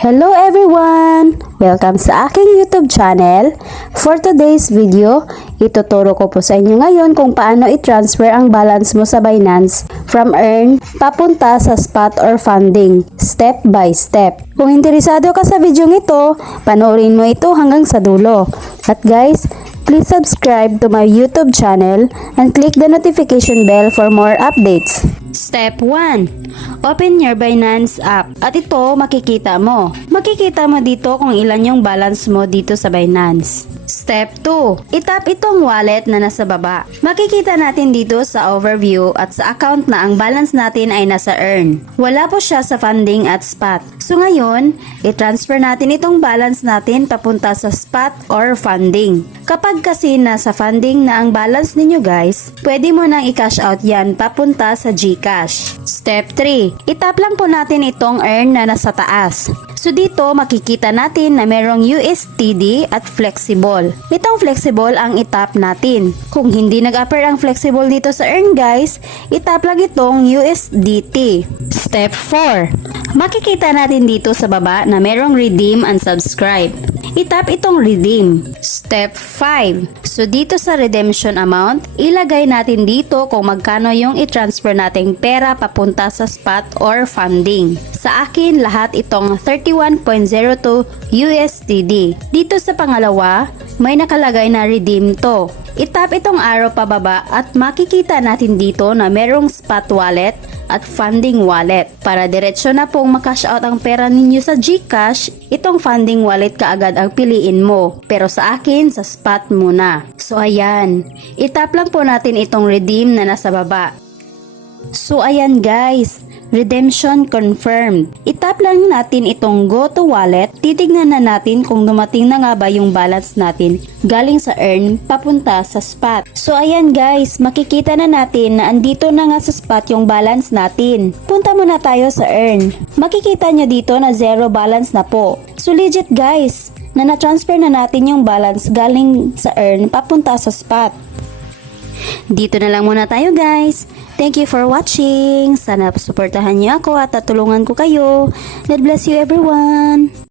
Hello everyone! Welcome sa aking YouTube channel. For today's video, ituturo ko po sa inyo ngayon kung paano i-transfer ang balance mo sa Binance from earn papunta sa spot or funding, step by step. Kung interesado ka sa video ito, panoorin mo ito hanggang sa dulo. At guys, please subscribe to my YouTube channel and click the notification bell for more updates. Step 1. Open your Binance app at ito makikita mo. Makikita mo dito kung ilan yung balance mo dito sa Binance. Step 2. Itap itong wallet na nasa baba. Makikita natin dito sa overview at sa account na ang balance natin ay nasa earn. Wala po siya sa funding at spot. So ngayon, i-transfer natin itong balance natin papunta sa spot or funding. Kapag kasi nasa funding na ang balance ninyo guys, pwede mo nang i-cash out yan papunta sa GCash. Step 3. Itap lang po natin itong earn na nasa taas. So dito makikita natin na merong USDT at flexible. Itong flexible ang itap natin. Kung hindi nag-appear ang flexible dito sa earn guys, itap lang itong USDT. Step 4. Makikita natin dito sa baba na merong redeem and subscribe. Itap itong redeem. Step 5. So dito sa redemption amount, ilagay natin dito kung magkano yung i-transfer nating pera papunta sa spot or funding. Sa akin, lahat itong 31.02 USDT. Dito sa pangalawa, may nakalagay na redeem to. Itap itong arrow pababa at makikita natin dito na merong spot wallet at funding wallet. Para diretsyo na pong makash out ang pera ninyo sa GCash, itong funding wallet kaagad ang piliin mo. Pero sa akin, sa spot muna. So ayan, itap lang po natin itong redeem na nasa baba. So ayan guys, redemption confirmed. Itap lang natin itong go to wallet. Titignan na natin kung dumating na nga ba yung balance natin galing sa earn papunta sa spot. So ayan guys, makikita na natin na andito na nga sa spot yung balance natin. Punta muna tayo sa earn. Makikita nyo dito na zero balance na po. So legit guys, na na-transfer na natin yung balance galing sa earn papunta sa spot. Dito na lang muna tayo guys. Thank you for watching. Sana suportahan niyo ako at tutulungan ko kayo. God bless you everyone.